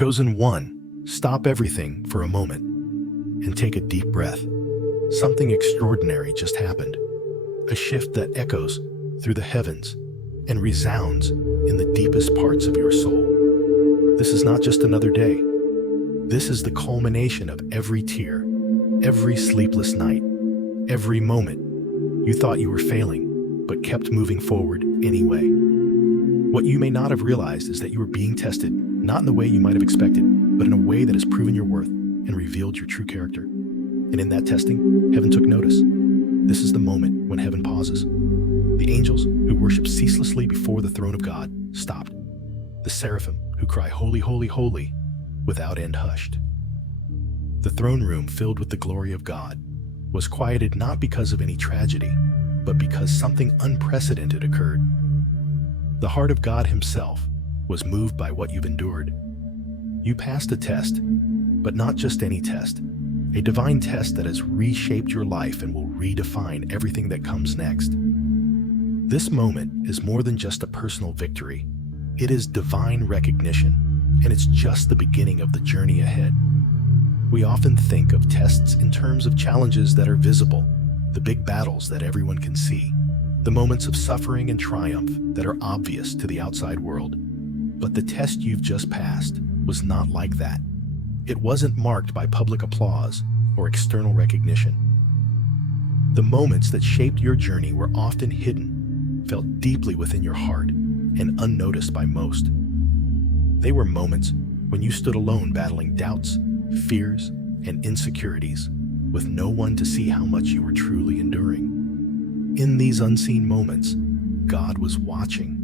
Chosen one, stop everything for a moment and take a deep breath. Something extraordinary just happened. A shift that echoes through the heavens and resounds in the deepest parts of your soul. This is not just another day. This is the culmination of every tear, every sleepless night, every moment you thought you were failing, but kept moving forward anyway. What you may not have realized is that you were being tested, not in the way you might have expected, but in a way that has proven your worth and revealed your true character. And in that testing, heaven took notice. This is the moment when heaven pauses. The angels who worship ceaselessly before the throne of God stopped. The seraphim who cry, "Holy, holy, holy," without end hushed. The throne room filled with the glory of God was quieted not because of any tragedy, but because something unprecedented occurred. The heart of God himself was moved by what you've endured. You passed a test, but not just any test, a divine test that has reshaped your life and will redefine everything that comes next. This moment is more than just a personal victory. It is divine recognition, and it's just the beginning of the journey ahead. We often think of tests in terms of challenges that are visible, the big battles that everyone can see, the moments of suffering and triumph that are obvious to the outside world. But the test you've just passed was not like that. It wasn't marked by public applause or external recognition. The moments that shaped your journey were often hidden, felt deeply within your heart, and unnoticed by most. They were moments when you stood alone battling doubts, fears, and insecurities, with no one to see how much you were truly enduring. In these unseen moments, God was watching.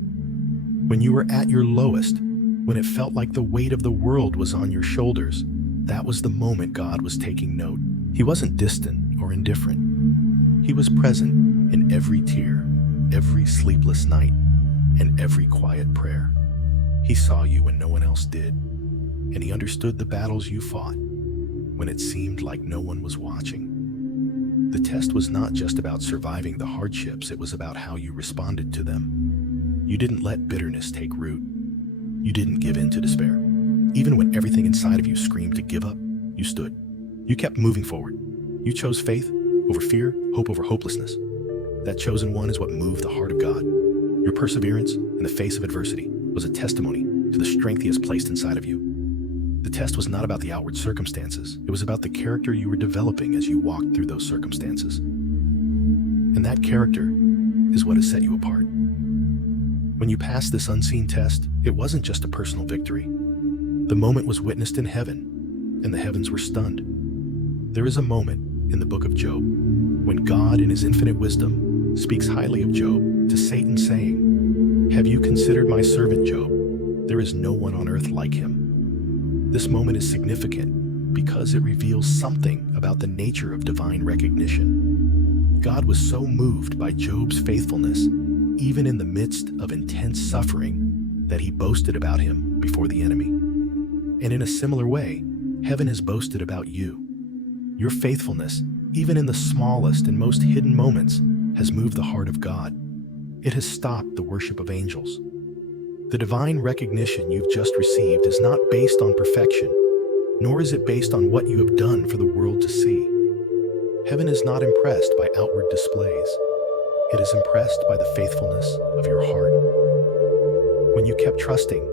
When you were at your lowest, when it felt like the weight of the world was on your shoulders, that was the moment God was taking note. He wasn't distant or indifferent. He was present in every tear, every sleepless night, and every quiet prayer. He saw you when no one else did, and he understood the battles you fought when it seemed like no one was watching. The test was not just about surviving the hardships, it was about how you responded to them. You didn't let bitterness take root. You didn't give in to despair. Even when everything inside of you screamed to give up, you stood. You kept moving forward. You chose faith over fear, hope over hopelessness. That chosen one is what moved the heart of God. Your perseverance in the face of adversity was a testimony to the strength he has placed inside of you. The test was not about the outward circumstances. It was about the character you were developing as you walked through those circumstances. And that character is what has set you apart. When you passed this unseen test, it wasn't just a personal victory. The moment was witnessed in heaven, and the heavens were stunned. There is a moment in the book of Job when God, in his infinite wisdom, speaks highly of Job to Satan, saying, "Have you considered my servant Job? There is no one on earth like him." This moment is significant because it reveals something about the nature of divine recognition. God was so moved by Job's faithfulness, even in the midst of intense suffering, that he boasted about him before the enemy. And in a similar way, heaven has boasted about you. Your faithfulness, even in the smallest and most hidden moments, has moved the heart of God. It has stopped the worship of angels. The divine recognition you've just received is not based on perfection, nor is it based on what you have done for the world to see. Heaven is not impressed by outward displays. It is impressed by the faithfulness of your heart. When you kept trusting,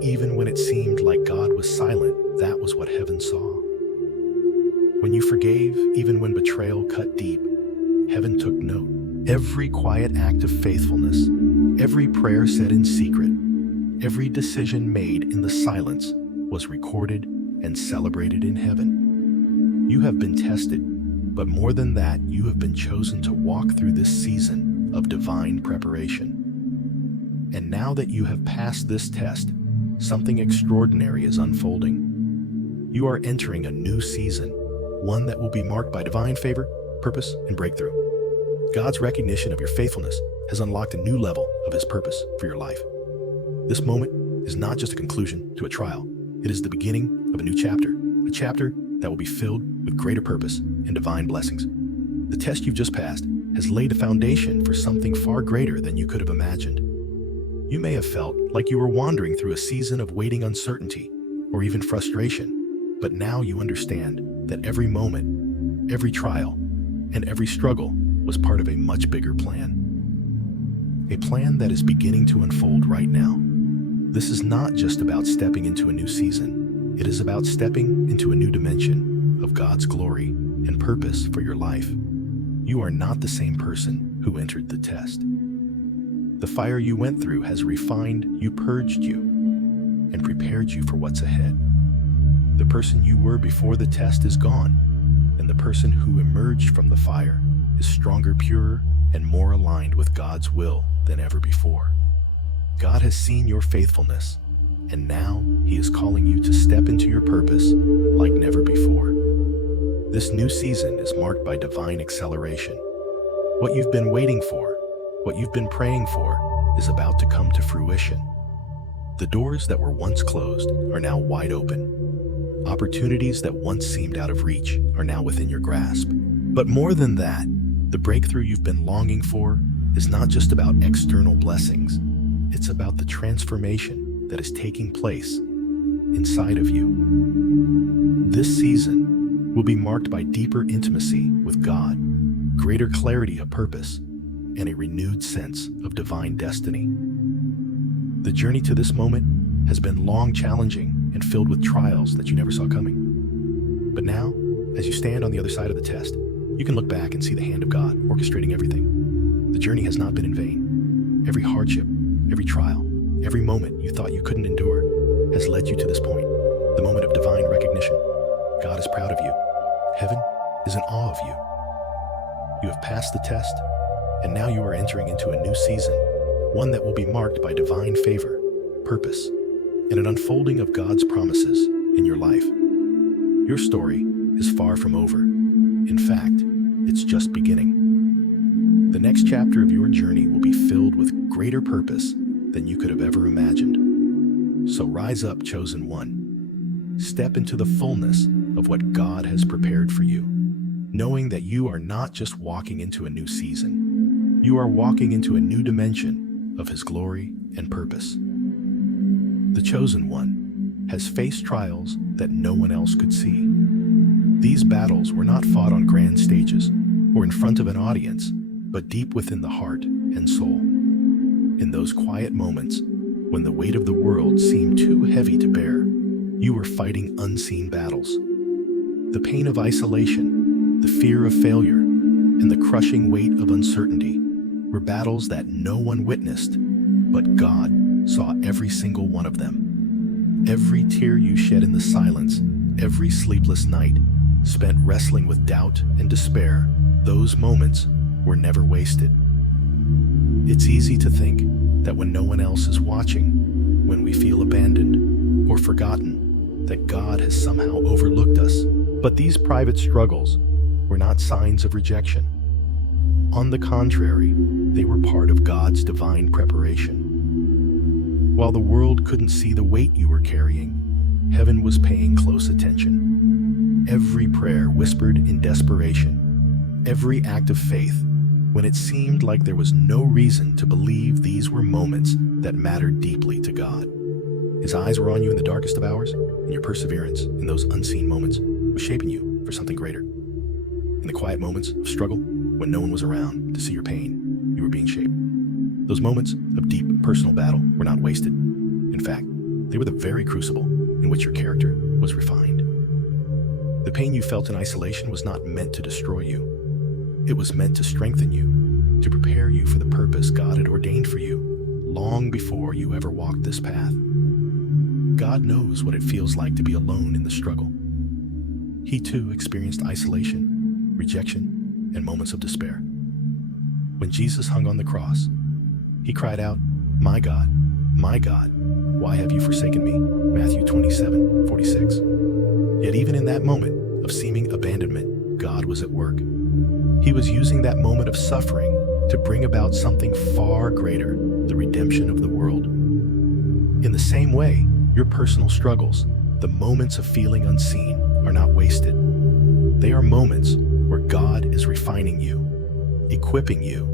even when it seemed like God was silent, that was what heaven saw. When you forgave, even when betrayal cut deep, heaven took note. Every quiet act of faithfulness, every prayer said in secret, every decision made in the silence was recorded and celebrated in heaven. You have been tested, but more than that, you have been chosen to walk through this season of divine preparation. And now that you have passed this test, something extraordinary is unfolding. You are entering a new season, one that will be marked by divine favor, purpose, and breakthrough. God's recognition of your faithfulness has unlocked a new level of his purpose for your life. This moment is not just a conclusion to a trial. It is the beginning of a new chapter, a chapter that will be filled with greater purpose and divine blessings. The test you've just passed has laid a foundation for something far greater than you could have imagined. You may have felt like you were wandering through a season of waiting uncertainty, or even frustration. But now you understand that every moment, every trial, and every struggle was part of a much bigger plan. A plan that is beginning to unfold right now. This is not just about stepping into a new season. It is about stepping into a new dimension of God's glory and purpose for your life. You are not the same person who entered the test. The fire you went through has refined you, purged you, and prepared you for what's ahead. The person you were before the test is gone, and the person who emerged from the fire is stronger, purer, and more aligned with God's will than ever before. God has seen your faithfulness, and now He is calling you to step into your purpose like never before. This new season is marked by divine acceleration. What you've been waiting for, what you've been praying for, is about to come to fruition. The doors that were once closed are now wide open. Opportunities that once seemed out of reach are now within your grasp. But more than that, the breakthrough you've been longing for is not just about external blessings. It's about the transformation that is taking place inside of you. This season will be marked by deeper intimacy with God, greater clarity of purpose, and a renewed sense of divine destiny. The journey to this moment has been long, challenging, and filled with trials that you never saw coming. But now, as you stand on the other side of the test, you can look back and see the hand of God orchestrating everything. The journey has not been in vain. Every hardship, every trial, every moment you thought you couldn't endure has led you to this point, the moment of divine recognition. God is proud of you. Heaven is in awe of you. You have passed the test, and now you are entering into a new season, one that will be marked by divine favor, purpose, and an unfolding of God's promises in your life. Your story is far from over. In fact, it's just beginning. The next chapter of your journey will be filled with greater purpose than you could have ever imagined. So rise up, chosen one. Step into the fullness of what God has prepared for you, knowing that you are not just walking into a new season. You are walking into a new dimension of His glory and purpose. The chosen one has faced trials that no one else could see. These battles were not fought on grand stages or in front of an audience, but deep within the heart and soul. In those quiet moments, when the weight of the world seemed too heavy to bear, you were fighting unseen battles. The pain of isolation, the fear of failure, and the crushing weight of uncertainty were battles that no one witnessed, but God saw every single one of them. Every tear you shed in the silence, every sleepless night spent wrestling with doubt and despair, those moments were never wasted. It's easy to think that when no one else is watching, when we feel abandoned or forgotten, that God has somehow overlooked us. But these private struggles were not signs of rejection. On the contrary, they were part of God's divine preparation. While the world couldn't see the weight you were carrying, heaven was paying close attention. Every prayer whispered in desperation, every act of faith, when it seemed like there was no reason to believe, these were moments that mattered deeply to God. His eyes were on you in the darkest of hours, and your perseverance in those unseen moments was shaping you for something greater. In the quiet moments of struggle, when no one was around to see your pain, you were being shaped. Those moments of deep personal battle were not wasted. In fact, they were the very crucible in which your character was refined. The pain you felt in isolation was not meant to destroy you. It was meant to strengthen you, to prepare you for the purpose God had ordained for you, long before you ever walked this path. God knows what it feels like to be alone in the struggle. He too experienced isolation, rejection, and moments of despair. When Jesus hung on the cross, He cried out, my God, why have you forsaken me?" Matthew 27:46. Yet even in that moment of seeming abandonment, God was at work. He was using that moment of suffering to bring about something far greater, the redemption of the world. In the same way, your personal struggles, the moments of feeling unseen, are not wasted. They are moments where God is refining you, equipping you,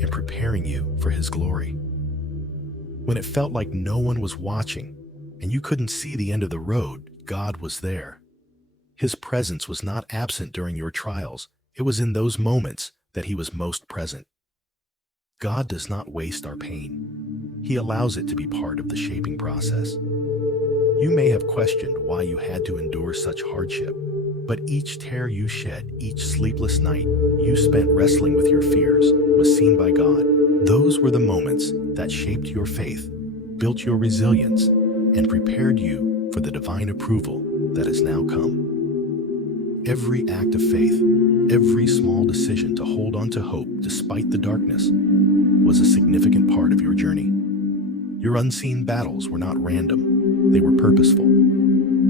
and preparing you for His glory. When it felt like no one was watching, and you couldn't see the end of the road, God was there. His presence was not absent during your trials. It was in those moments that He was most present. God does not waste our pain. He allows it to be part of the shaping process. You may have questioned why you had to endure such hardship, but each tear you shed, each sleepless night you spent wrestling with your fears was seen by God. Those were the moments that shaped your faith, built your resilience, and prepared you for the divine approval that has now come. Every act of faith, every small decision to hold on to hope despite the darkness, was a significant part of your journey. Your unseen battles were not random, they were purposeful.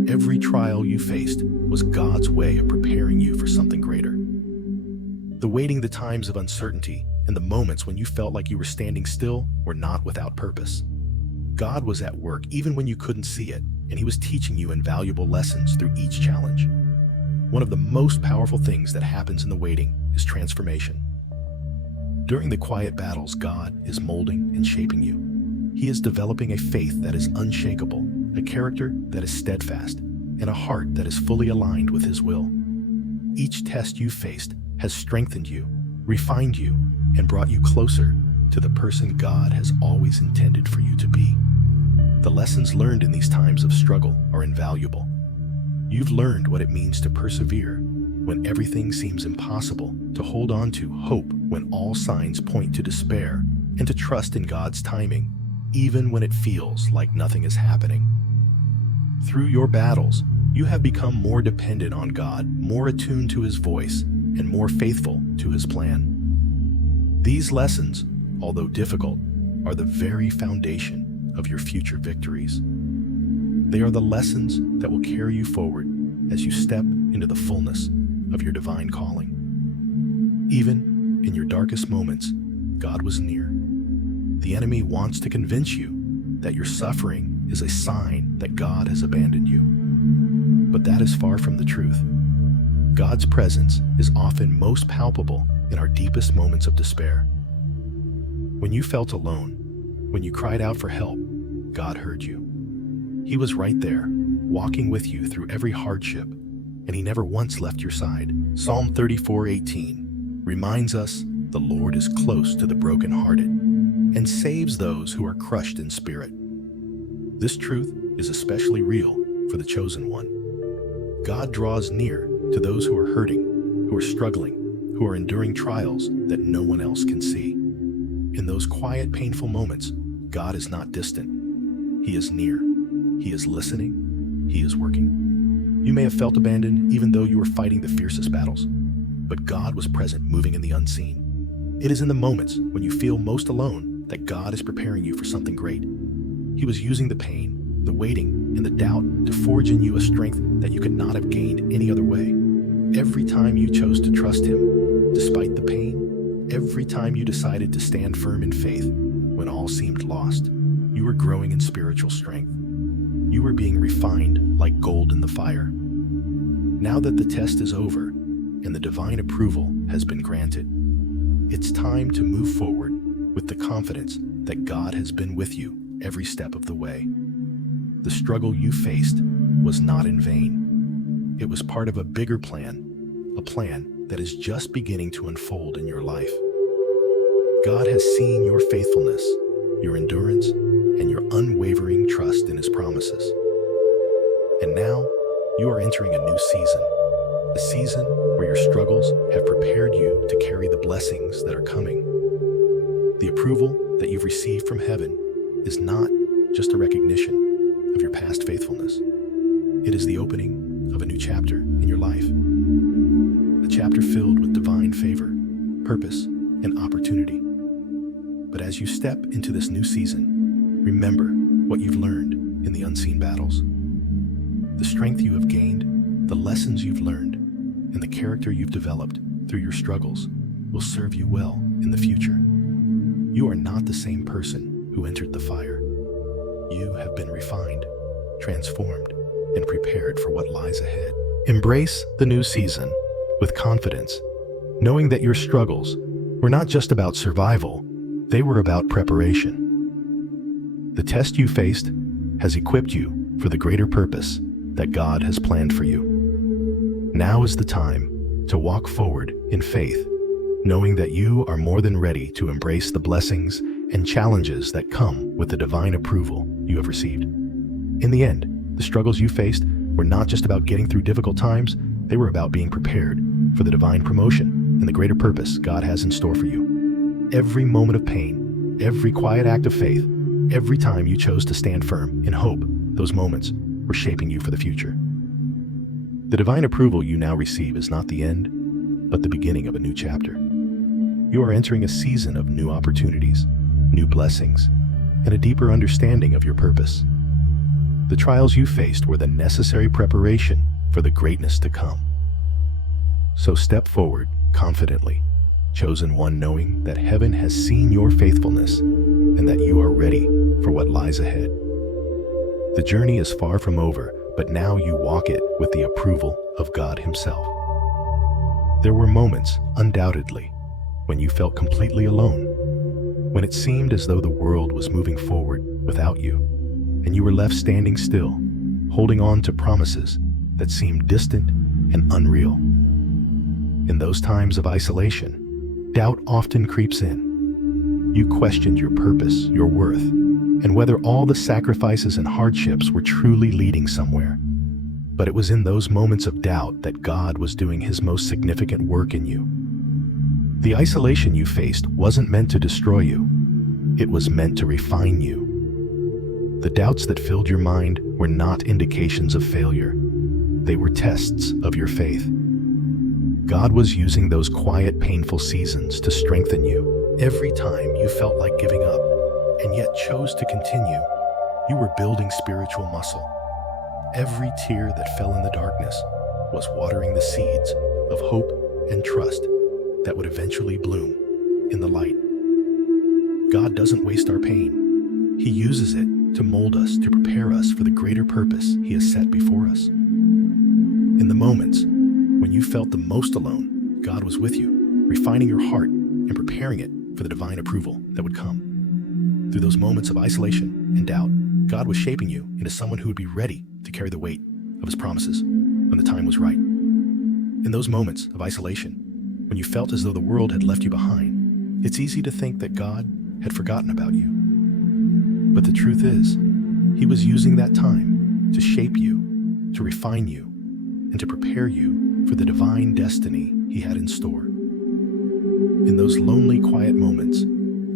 Every trial you faced was God's way of preparing you for something greater. The waiting, the times of uncertainty, and the moments when you felt like you were standing still were not without purpose. God was at work even when you couldn't see it, and He was teaching you invaluable lessons through each challenge. One of the most powerful things that happens in the waiting is transformation. During the quiet battles, God is molding and shaping you. He is developing a faith that is unshakable, a character that is steadfast, and a heart that is fully aligned with His will. Each test you faced has strengthened you, refined you, and brought you closer to the person God has always intended for you to be. The lessons learned in these times of struggle are invaluable. You've learned what it means to persevere when everything seems impossible, to hold on to hope when all signs point to despair, and to trust in God's timing, even when it feels like nothing is happening. Through your battles, you have become more dependent on God, more attuned to His voice, and more faithful to His plan. These lessons, although difficult, are the very foundation of your future victories. They are the lessons that will carry you forward as you step into the fullness of your divine calling. Even in your darkest moments, God was near. The enemy wants to convince you that your suffering is a sign that God has abandoned you. But that is far from the truth. God's presence is often most palpable in our deepest moments of despair. When you felt alone, when you cried out for help, God heard you. He was right there, walking with you through every hardship, and He never once left your side. Psalm 34:18 reminds us, "The Lord is close to the brokenhearted and saves those who are crushed in spirit." This truth is especially real for the chosen one. God draws near to those who are hurting, who are struggling, who are enduring trials that no one else can see. In those quiet, painful moments, God is not distant. He is near. He is listening. He is working. You may have felt abandoned even though you were fighting the fiercest battles, but God was present, moving in the unseen. It is in the moments when you feel most alone that God is preparing you for something great. He was using the pain, the waiting, and the doubt to forge in you a strength that you could not have gained any other way. Every time you chose to trust Him, despite the pain, every time you decided to stand firm in faith when all seemed lost, you were growing in spiritual strength. You were being refined like gold in the fire. Now that the test is over and the divine approval has been granted, it's time to move forward with the confidence that God has been with you every step of the way. The struggle you faced was not in vain. It was part of a bigger plan, a plan that is just beginning to unfold in your life. God has seen your faithfulness, your endurance, and your unwavering trust in His promises. And now, you are entering a new season, a season where your struggles have prepared you to carry the blessings that are coming. The approval that you've received from heaven is not just a recognition of your past faithfulness. It is the opening of a new chapter in your life, a chapter filled with divine favor, purpose, and opportunity. But as you step into this new season, remember what you've learned in the unseen battles. The strength you have gained, the lessons you've learned, and the character you've developed through your struggles will serve you well in the future. You are not the same person who entered the fire. You have been refined, transformed, and prepared for what lies ahead. Embrace the new season with confidence, knowing that your struggles were not just about survival, they were about preparation. The test you faced, has equipped you for the greater purpose that God has planned for you. Now is the time to walk forward in faith, knowing that you are more than ready to embrace the blessings and challenges that come with the divine approval you have received. In the end, the struggles you faced were not just about getting through difficult times, they were about being prepared for the divine promotion and the greater purpose God has in store for you. Every moment of pain, every quiet act of faith, every time you chose to stand firm in hope, those moments were shaping you for the future. The divine approval you now receive is not the end, but the beginning of a new chapter. You are entering a season of new opportunities, new blessings, and a deeper understanding of your purpose. The trials you faced were the necessary preparation for the greatness to come. So step forward confidently, chosen one, knowing that heaven has seen your faithfulness and that you are ready for what lies ahead. The journey is far from over, but now you walk it with the approval of God Himself. There were moments, undoubtedly, when you felt completely alone, when it seemed as though the world was moving forward without you, and you were left standing still, holding on to promises that seemed distant and unreal. In those times of isolation, doubt often creeps in. You questioned your purpose, your worth, and whether all the sacrifices and hardships were truly leading somewhere. But it was in those moments of doubt that God was doing His most significant work in you. The isolation you faced wasn't meant to destroy you. It was meant to refine you. The doubts that filled your mind were not indications of failure. They were tests of your faith. God was using those quiet, painful seasons to strengthen you. Every time you felt like giving up, and yet chose to continue, you were building spiritual muscle. Every tear that fell in the darkness was watering the seeds of hope and trust that would eventually bloom in the light. God doesn't waste our pain. He uses it to mold us, to prepare us for the greater purpose He has set before us. In the moments when you felt the most alone, God was with you, refining your heart and preparing it for the divine approval that would come. Through those moments of isolation and doubt, God was shaping you into someone who would be ready to carry the weight of His promises when the time was right. In those moments of isolation, when you felt as though the world had left you behind, it's easy to think that God had forgotten about you. But the truth is, He was using that time to shape you, to refine you, and to prepare you for the divine destiny He had in store. In those lonely, quiet moments,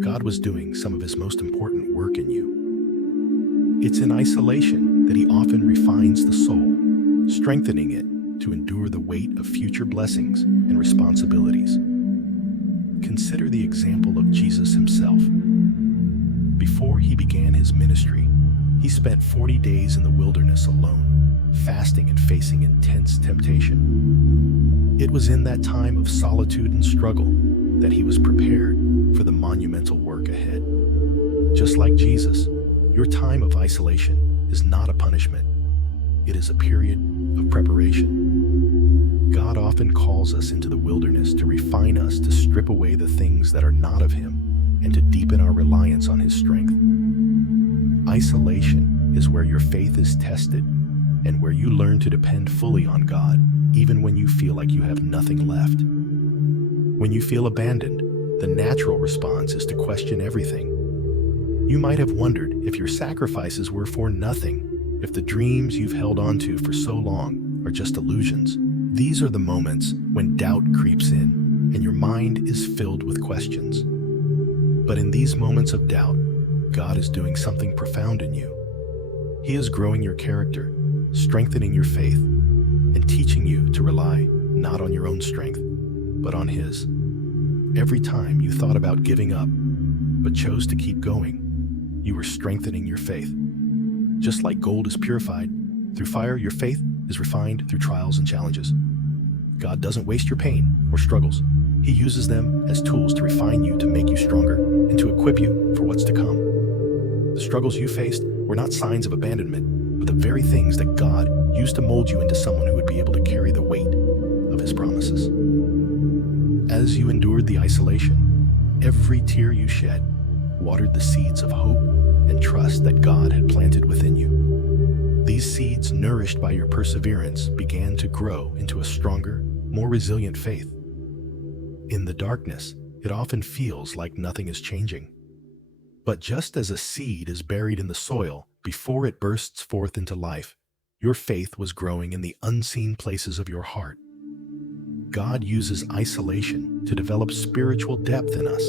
God was doing some of His most important work in you. It's in isolation that He often refines the soul, strengthening it to endure the weight of future blessings and responsibilities. Consider the example of Jesus Himself. Before He began His ministry, He spent 40 days in the wilderness alone, fasting and facing intense temptation. It was in that time of solitude and struggle that He was prepared for the monumental work ahead. Just like Jesus, your time of isolation is not a punishment. It is a period of preparation. God often calls us into the wilderness to refine us, to strip away the things that are not of Him, and to deepen our reliance on His strength. Isolation is where your faith is tested and where you learn to depend fully on God, even when you feel like you have nothing left. When you feel abandoned, the natural response is to question everything. You might have wondered if your sacrifices were for nothing, if the dreams you've held onto for so long are just illusions. These are the moments when doubt creeps in and your mind is filled with questions. But in these moments of doubt, God is doing something profound in you. He is growing your character, strengthening your faith, and teaching you to rely not on your own strength, but on His. Every time you thought about giving up, but chose to keep going, you were strengthening your faith. Just like gold is purified through fire, your faith is refined through trials and challenges. God doesn't waste your pain or struggles. He uses them as tools to refine you, to make you stronger, and to equip you for what's to come. The struggles you faced were not signs of abandonment, but the very things that God used to mold you into someone who would be able to carry the weight of His promises. As you endured the isolation, every tear you shed watered the seeds of hope and trust that God had planted within you. These seeds, nourished by your perseverance, began to grow into a stronger, more resilient faith. In the darkness, it often feels like nothing is changing. But just as a seed is buried in the soil before it bursts forth into life, your faith was growing in the unseen places of your heart. God uses isolation to develop spiritual depth in us,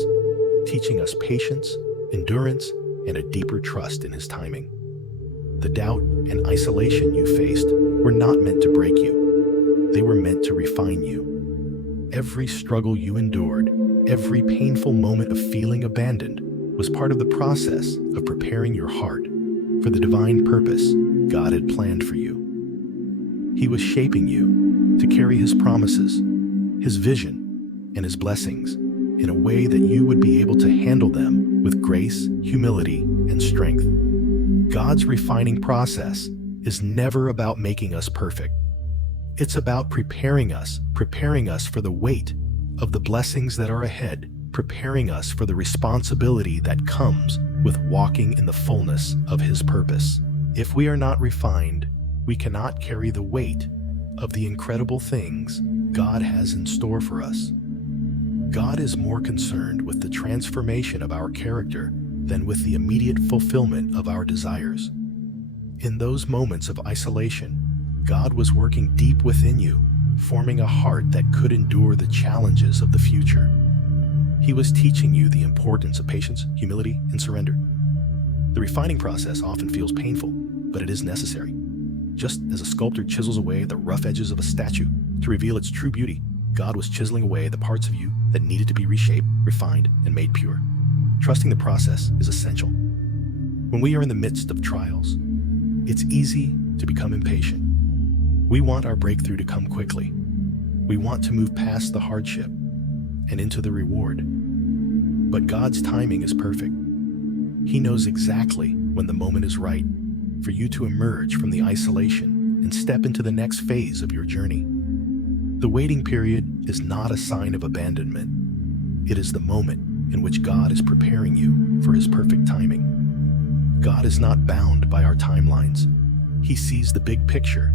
teaching us patience, endurance, and a deeper trust in His timing. The doubt and isolation you faced were not meant to break you. They were meant to refine you. Every struggle you endured, every painful moment of feeling abandoned, was part of the process of preparing your heart for the divine purpose God had planned for you. He was shaping you to carry His promises, His vision, and His blessings in a way that you would be able to handle them with grace, humility, and strength. God's refining process is never about making us perfect. It's about preparing us for the weight of the blessings that are ahead, preparing us for the responsibility that comes with walking in the fullness of His purpose. If we are not refined, we cannot carry the weight of the incredible things God has in store for us. God is more concerned with the transformation of our character than with the immediate fulfillment of our desires. In those moments of isolation, God was working deep within you, forming a heart that could endure the challenges of the future. He was teaching you the importance of patience, humility, and surrender. The refining process often feels painful, but it is necessary. Just as a sculptor chisels away the rough edges of a statue to reveal its true beauty, God was chiseling away the parts of you that needed to be reshaped, refined, and made pure. Trusting the process is essential. When we are in the midst of trials, it's easy to become impatient. We want our breakthrough to come quickly. We want to move past the hardship and into the reward. But God's timing is perfect. He knows exactly when the moment is right for you to emerge from the isolation and step into the next phase of your journey. The waiting period is not a sign of abandonment. It is the moment in which God is preparing you for His perfect timing. God is not bound by our timelines. He sees the big picture,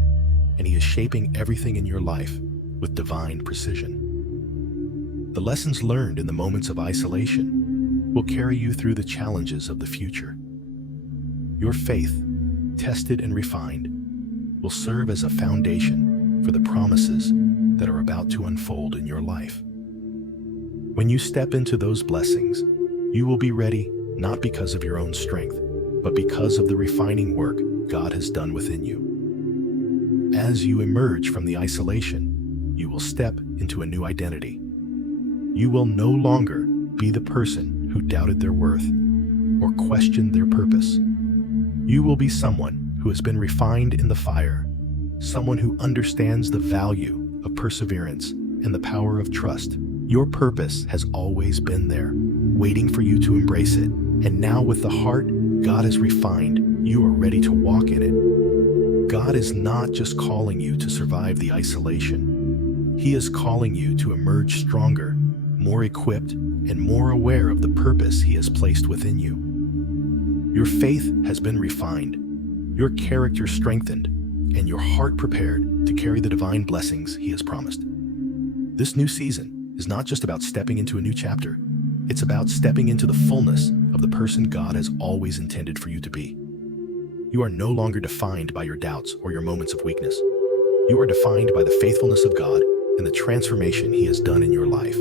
and He is shaping everything in your life with divine precision. The lessons learned in the moments of isolation will carry you through the challenges of the future. Your faith, tested and refined, will serve as a foundation for the promises that are about to unfold in your life. When you step into those blessings, you will be ready not because of your own strength, but because of the refining work God has done within you. As you emerge from the isolation, you will step into a new identity. You will no longer be the person who doubted their worth or questioned their purpose. You will be someone who has been refined in the fire, someone who understands the value of perseverance and the power of trust. Your purpose has always been there, waiting for you to embrace it. And now with the heart God has refined, you are ready to walk in it. God is not just calling you to survive the isolation. He is calling you to emerge stronger, more equipped, and more aware of the purpose He has placed within you. Your faith has been refined, your character strengthened, and your heart prepared to carry the divine blessings He has promised. This new season is not just about stepping into a new chapter. It's about stepping into the fullness of the person God has always intended for you to be. You are no longer defined by your doubts or your moments of weakness. You are defined by the faithfulness of God and the transformation He has done in your life.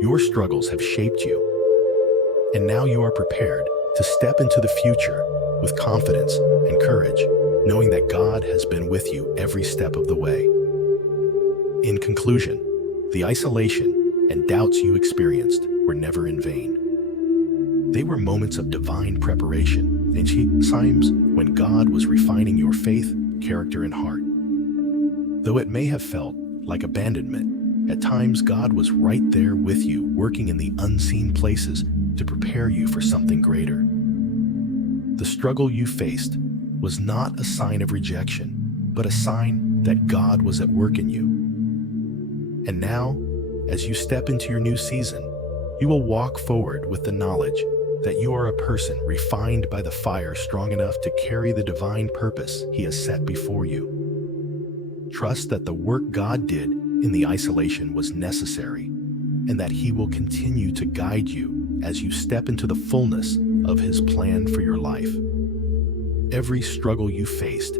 Your struggles have shaped you, and now you are prepared to step into the future with confidence and courage, knowing that God has been with you every step of the way. In conclusion, the isolation and doubts you experienced were never in vain. They were moments of divine preparation and times when God was refining your faith, character, and heart. Though it may have felt like abandonment, at times God was right there with you, working in the unseen places to prepare you for something greater. The struggle you faced was not a sign of rejection, but a sign that God was at work in you. And now, as you step into your new season, you will walk forward with the knowledge that you are a person refined by the fire strong enough to carry the divine purpose He has set before you. Trust that the work God did in the isolation was necessary, and that He will continue to guide you as you step into the fullness of His plan for your life. Every struggle you faced,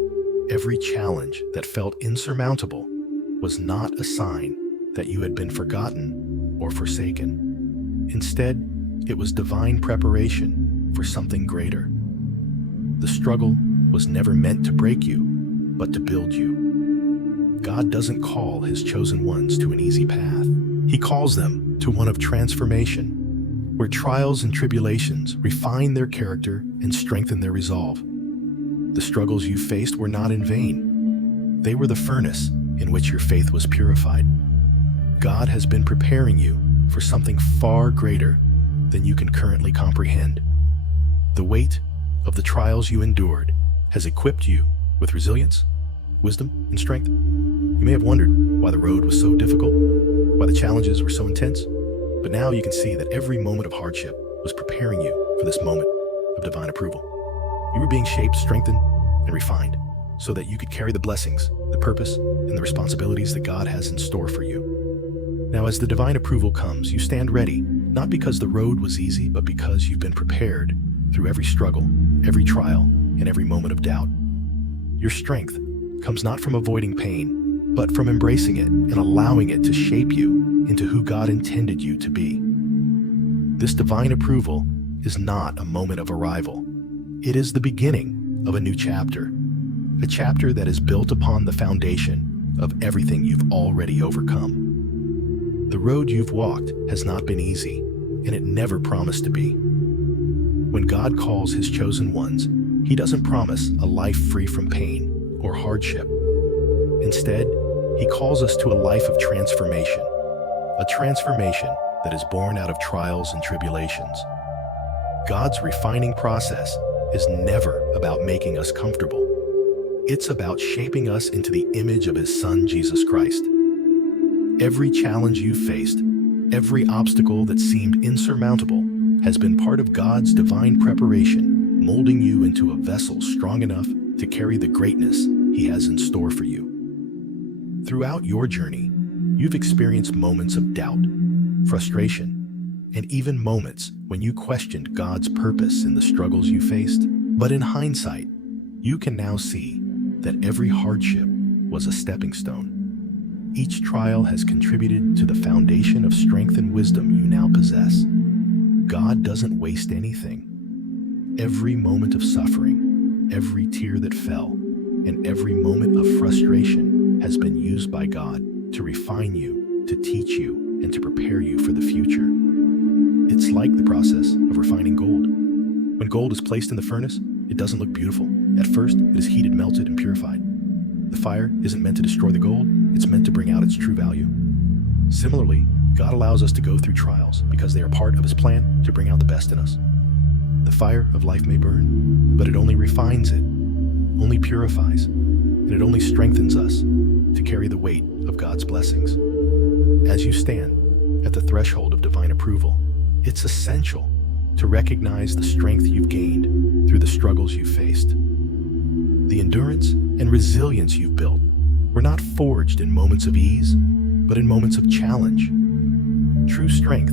every challenge that felt insurmountable, was not a sign that you had been forgotten or forsaken. Instead, it was divine preparation for something greater. The struggle was never meant to break you, but to build you. God doesn't call His chosen ones to an easy path. He calls them to one of transformation, where trials and tribulations refine their character and strengthen their resolve. The struggles you faced were not in vain. They were the furnace in which your faith was purified. God has been preparing you for something far greater than you can currently comprehend. The weight of the trials you endured has equipped you with resilience, wisdom, and strength. You may have wondered why the road was so difficult, why the challenges were so intense, but now you can see that every moment of hardship was preparing you for this moment of divine approval. You were being shaped, strengthened, and refined so that you could carry the blessings, the purpose, and the responsibilities that God has in store for you. Now, as the divine approval comes, you stand ready, not because the road was easy, but because you've been prepared through every struggle, every trial, and every moment of doubt. Your strength comes not from avoiding pain, but from embracing it and allowing it to shape you into who God intended you to be. This divine approval is not a moment of arrival. It is the beginning of a new chapter, a chapter that is built upon the foundation of everything you've already overcome. The road you've walked has not been easy, and it never promised to be. When God calls His chosen ones, He doesn't promise a life free from pain or hardship. Instead, He calls us to a life of transformation, a transformation that is born out of trials and tribulations. God's refining process is never about making us comfortable. It's about shaping us into the image of His Son, Jesus Christ. Every challenge you faced, every obstacle that seemed insurmountable, has been part of God's divine preparation, molding you into a vessel strong enough to carry the greatness He has in store for you. Throughout your journey, you've experienced moments of doubt, frustration, and even moments when you questioned God's purpose in the struggles you faced. But in hindsight, you can now see that every hardship was a stepping stone. Each trial has contributed to the foundation of strength and wisdom you now possess. God doesn't waste anything. Every moment of suffering, every tear that fell, and every moment of frustration has been used by God to refine you, to teach you, and to prepare you for the future. It's like the process of refining gold. When gold is placed in the furnace, it doesn't look beautiful. At first, it is heated, melted, and purified. The fire isn't meant to destroy the gold, it's meant to bring out its true value. Similarly, God allows us to go through trials because they are part of His plan to bring out the best in us. The fire of life may burn, but it only refines it, only purifies, and it only strengthens us to carry the weight of God's blessings. As you stand at the threshold of divine approval, it's essential to recognize the strength you've gained through the struggles you've faced. The endurance and resilience you've built were not forged in moments of ease, but in moments of challenge. True strength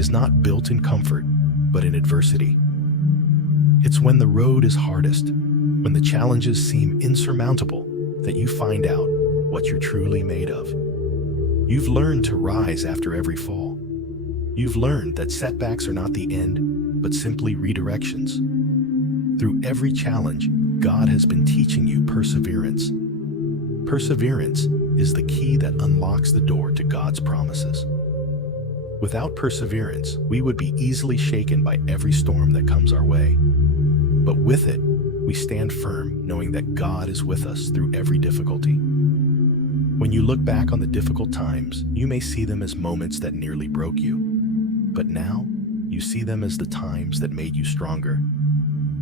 is not built in comfort, but in adversity. It's when the road is hardest, when the challenges seem insurmountable, that you find out what you're truly made of. You've learned to rise after every fall. You've learned that setbacks are not the end, but simply redirections. Through every challenge, God has been teaching you perseverance. Perseverance is the key that unlocks the door to God's promises. Without perseverance, we would be easily shaken by every storm that comes our way. But with it, we stand firm, knowing that God is with us through every difficulty. When you look back on the difficult times, you may see them as moments that nearly broke you. But now, you see them as the times that made you stronger.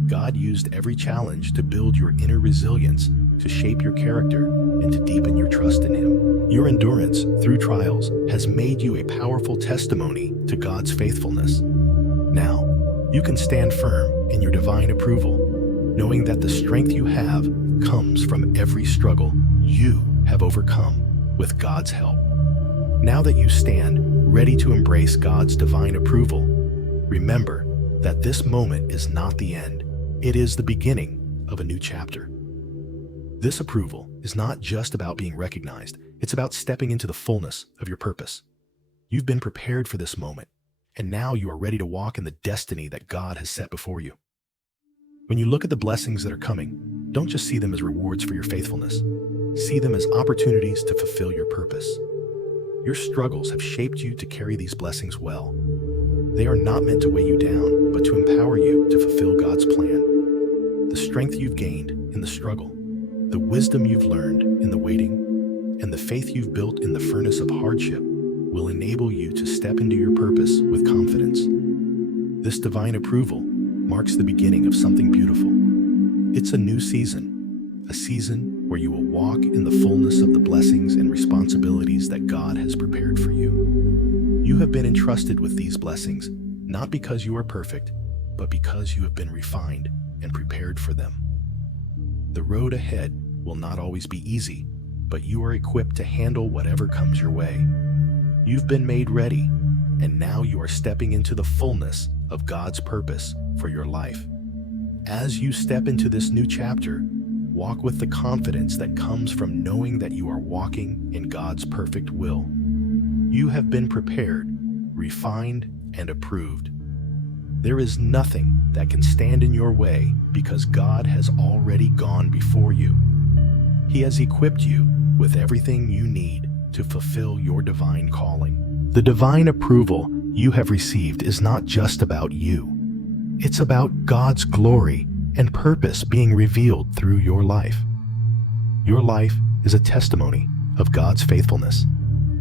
God used every challenge to build your inner resilience, to shape your character, and to deepen your trust in Him. Your endurance through trials has made you a powerful testimony to God's faithfulness. Now, You can stand firm in your divine approval, knowing that the strength you have comes from every struggle you have overcome with God's help. Now that you stand ready to embrace God's divine approval, remember that this moment is not the end. It is the beginning of a new chapter. This approval is not just about being recognized, it's about stepping into the fullness of your purpose. You've been prepared for this moment, and now you are ready to walk in the destiny that God has set before you. When you look at the blessings that are coming, don't just see them as rewards for your faithfulness. See them as opportunities to fulfill your purpose. Your struggles have shaped you to carry these blessings well. They are not meant to weigh you down, but to empower you to fulfill God's plan. The strength you've gained in the struggle, the wisdom you've learned in the waiting, and the faith you've built in the furnace of hardship will enable you to step into your purpose with confidence. This divine approval marks the beginning of something beautiful. It's a new season, a season where you will walk in the fullness of the blessings and responsibilities that God has prepared for you. You have been entrusted with these blessings, not because you are perfect, but because you have been refined and prepared for them. The road ahead will not always be easy, but you are equipped to handle whatever comes your way. You've been made ready, and now you are stepping into the fullness of God's purpose for your life. As you step into this new chapter, walk with the confidence that comes from knowing that you are walking in God's perfect will. You have been prepared, refined, and approved. There is nothing that can stand in your way because God has already gone before you. He has equipped you with everything you need to fulfill your divine calling. The divine approval you have received is not just about you. It's about God's glory and purpose being revealed through your life. Your life is a testimony of God's faithfulness,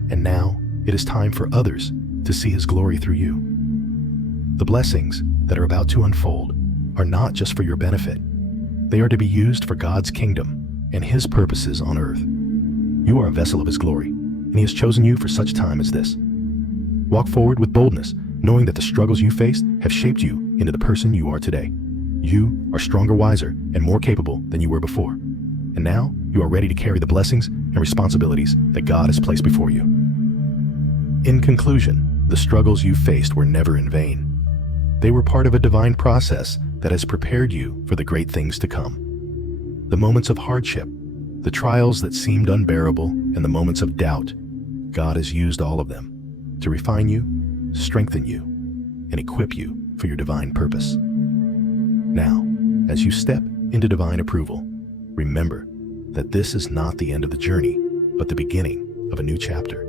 and now it is time for others to see His glory through you. The blessings that are about to unfold are not just for your benefit. They are to be used for God's kingdom and His purposes on earth. You are a vessel of His glory, and He has chosen you for such time as this. Walk forward with boldness, knowing that the struggles you faced have shaped you into the person you are today. You are stronger, wiser, and more capable than you were before. And now you are ready to carry the blessings and responsibilities that God has placed before you. In conclusion, the struggles you faced were never in vain. They were part of a divine process that has prepared you for the great things to come. The moments of hardship, the trials that seemed unbearable, and the moments of doubt, God has used all of them to refine you, strengthen you, and equip you for your divine purpose. Now, as you step into divine approval, remember that this is not the end of the journey, but the beginning of a new chapter.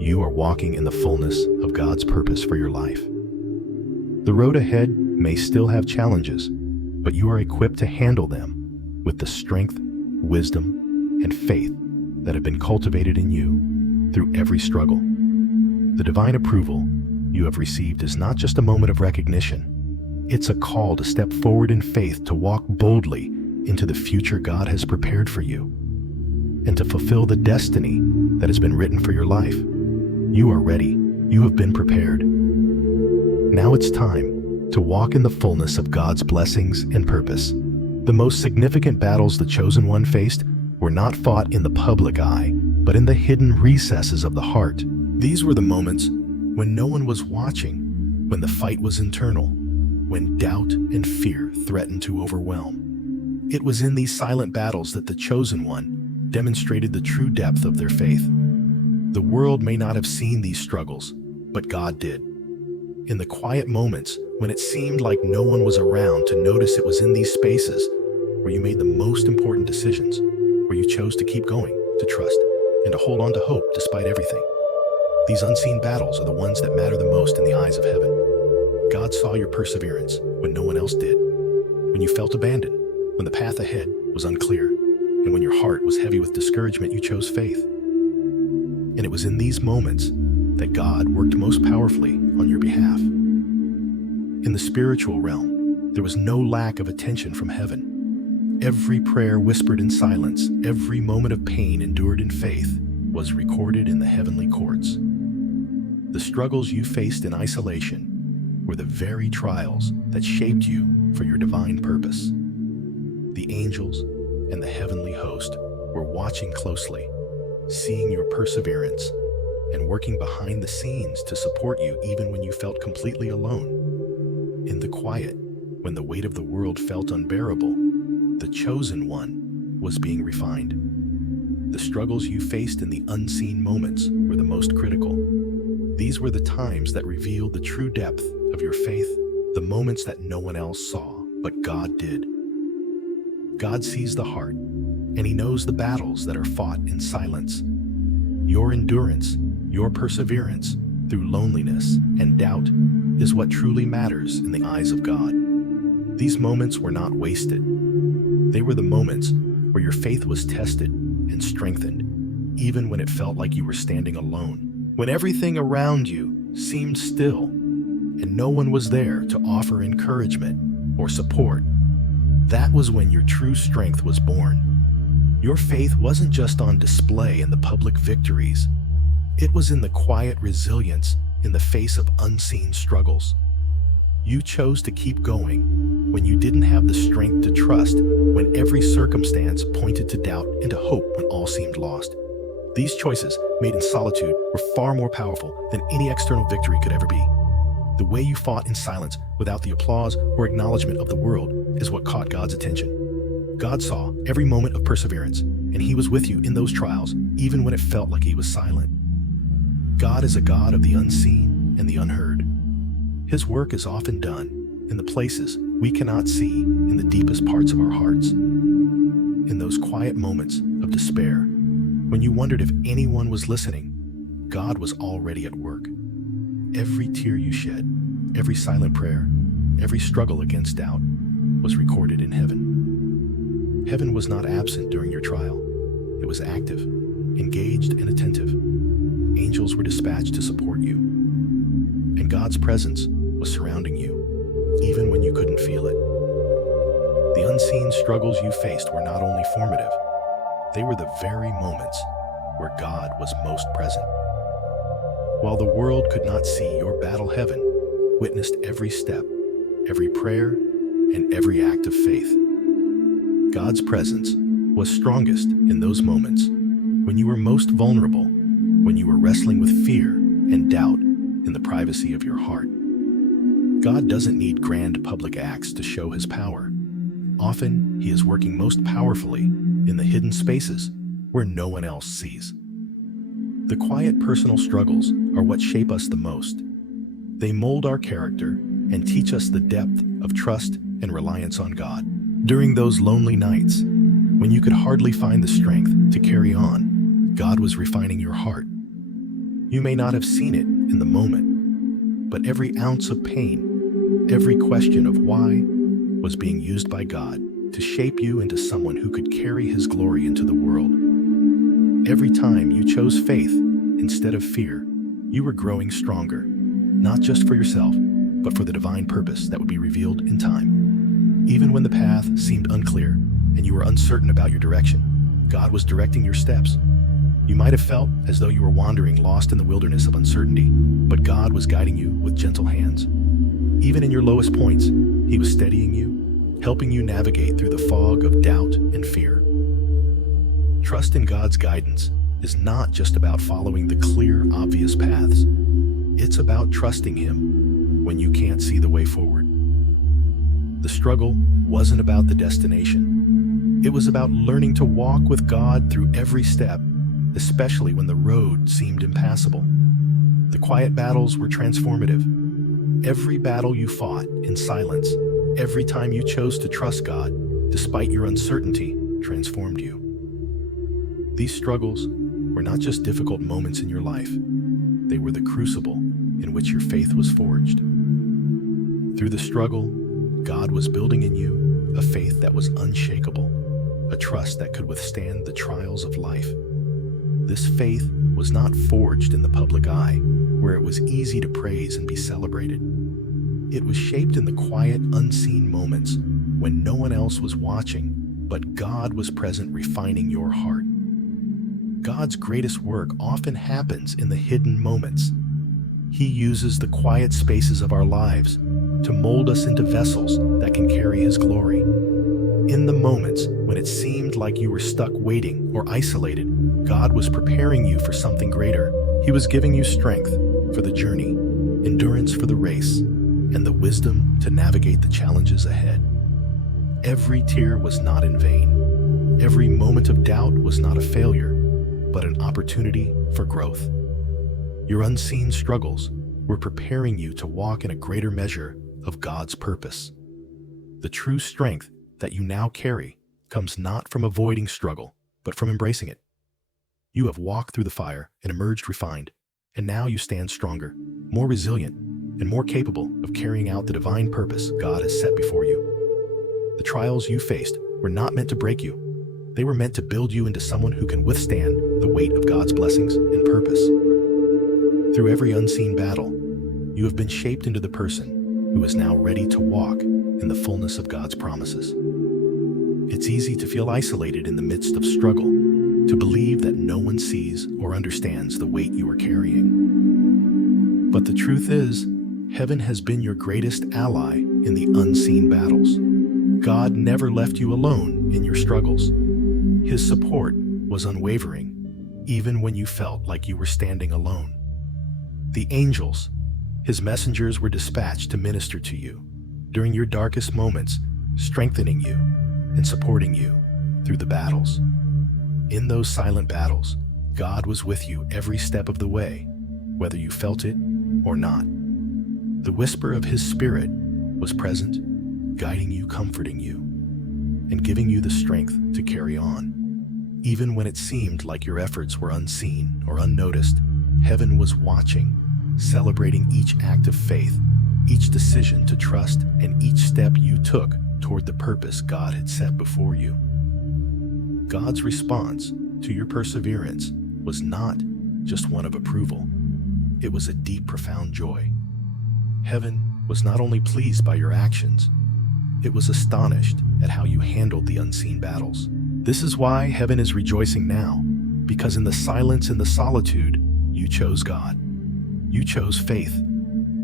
You are walking in the fullness of God's purpose for your life. The road ahead may still have challenges, but you are equipped to handle them with the strength, wisdom, and faith that have been cultivated in you through every struggle. The divine approval you have received is not just a moment of recognition. It's a call to step forward in faith, to walk boldly into the future God has prepared for you, and to fulfill the destiny that has been written for your life. You are ready. You have been prepared. Now it's time to walk in the fullness of God's blessings and purpose. The most significant battles the chosen one faced were not fought in the public eye, but in the hidden recesses of the heart. These were the moments when no one was watching, when the fight was internal, when doubt and fear threatened to overwhelm. It was in these silent battles that the chosen one demonstrated the true depth of their faith. The world may not have seen these struggles, but God did. In the quiet moments when it seemed like no one was around to notice, it was in these spaces where you made the most important decisions, where you chose to keep going, to trust, and to hold on to hope despite everything. These unseen battles are the ones that matter the most in the eyes of heaven. God saw your perseverance when no one else did, when you felt abandoned, when the path ahead was unclear, and when your heart was heavy with discouragement. You chose faith. And it was in these moments that God worked most powerfully on your behalf. In the spiritual realm, there was no lack of attention from heaven. Every prayer whispered in silence, every moment of pain endured in faith, was recorded in the heavenly courts. The struggles you faced in isolation were the very trials that shaped you for your divine purpose. The angels and the heavenly host were watching closely, seeing your perseverance and working behind the scenes to support you even when you felt completely alone. In the quiet, when the weight of the world felt unbearable, the chosen one was being refined. The struggles you faced in the unseen moments were the most critical. These were the times that revealed the true depth of your faith, the moments that no one else saw, but God did. God sees the heart, and He knows the battles that are fought in silence. Your endurance, your perseverance through loneliness and doubt is what truly matters in the eyes of God. These moments were not wasted. They were the moments where your faith was tested and strengthened, even when it felt like you were standing alone, when everything around you seemed still and no one was there to offer encouragement or support. That was when your true strength was born. Your faith wasn't just on display in the public victories. It was in the quiet resilience in the face of unseen struggles. You chose to keep going when you didn't have the strength to trust, when every circumstance pointed to doubt and to hope when all seemed lost. These choices, made in solitude, were far more powerful than any external victory could ever be. The way you fought in silence, without the applause or acknowledgement of the world, is what caught God's attention. God saw every moment of perseverance, and He was with you in those trials, even when it felt like He was silent. God is a God of the unseen and the unheard. His work is often done in the places we cannot see, in the deepest parts of our hearts. In those quiet moments of despair, when you wondered if anyone was listening, God was already at work. Every tear you shed, every silent prayer, every struggle against doubt was recorded in heaven. Heaven was not absent during your trial. It was active, engaged, and attentive. Angels were dispatched to support you, and God's presence was surrounding you, even when you couldn't feel it. The unseen struggles you faced were not only formative, they were the very moments where God was most present. While the world could not see your battle, heaven witnessed every step, every prayer, and every act of faith. God's presence was strongest in those moments when you were most vulnerable, when you were wrestling with fear and doubt in the privacy of your heart. God doesn't need grand public acts to show His power. Often, He is working most powerfully in the hidden spaces where no one else sees. The quiet personal struggles are what shape us the most. They mold our character and teach us the depth of trust and reliance on God. During those lonely nights, when you could hardly find the strength to carry on, God was refining your heart. You may not have seen it in the moment, but every ounce of pain, every question of why, was being used by God to shape you into someone who could carry His glory into the world. Every time you chose faith instead of fear, you were growing stronger, not just for yourself, but for the divine purpose that would be revealed in time. Even when the path seemed unclear and you were uncertain about your direction, God was directing your steps. You might have felt as though you were wandering, lost in the wilderness of uncertainty, but God was guiding you with gentle hands. Even in your lowest points, He was steadying you, helping you navigate through the fog of doubt and fear. Trust in God's guidance is not just about following the clear, obvious paths. It's about trusting Him when you can't see the way forward. The struggle wasn't about the destination. It was about learning to walk with God through every step, especially when the road seemed impassable. The quiet battles were transformative. Every battle you fought in silence, every time you chose to trust God, despite your uncertainty, transformed you. These struggles were not just difficult moments in your life. They were the crucible in which your faith was forged. Through the struggle, God was building in you a faith that was unshakable, a trust that could withstand the trials of life. This faith was not forged in the public eye, where it was easy to praise and be celebrated. It was shaped in the quiet, unseen moments when no one else was watching, but God was present, refining your heart. God's greatest work often happens in the hidden moments. He uses the quiet spaces of our lives to mold us into vessels that can carry His glory. In the moments when it seemed like you were stuck waiting or isolated, God was preparing you for something greater. He was giving you strength for the journey, endurance for the race, and the wisdom to navigate the challenges ahead. Every tear was not in vain. Every moment of doubt was not a failure, but an opportunity for growth. Your unseen struggles were preparing you to walk in a greater measure of God's purpose. The true strength that you now carry comes not from avoiding struggle, but from embracing it. You have walked through the fire and emerged refined, and now you stand stronger, more resilient, and more capable of carrying out the divine purpose God has set before you. The trials you faced were not meant to break you. They were meant to build you into someone who can withstand the weight of God's blessings and purpose. Through every unseen battle, you have been shaped into the person who is now ready to walk in the fullness of God's promises. It's easy to feel isolated in the midst of struggle, to believe that no one sees or understands the weight you are carrying. But the truth is, heaven has been your greatest ally in the unseen battles. God never left you alone in your struggles. His support was unwavering, even when you felt like you were standing alone. The angels, His messengers, were dispatched to minister to you during your darkest moments, strengthening you and supporting you through the battles. In those silent battles, God was with you every step of the way, whether you felt it or not. The whisper of His Spirit was present, guiding you, comforting you, and giving you the strength to carry on. Even when it seemed like your efforts were unseen or unnoticed, heaven was watching, celebrating each act of faith, each decision to trust, and each step you took toward the purpose God had set before you. God's response to your perseverance was not just one of approval. It was a deep, profound joy. Heaven was not only pleased by your actions, it was astonished at how you handled the unseen battles. This is why heaven is rejoicing now, because in the silence and the solitude, you chose God. You chose faith.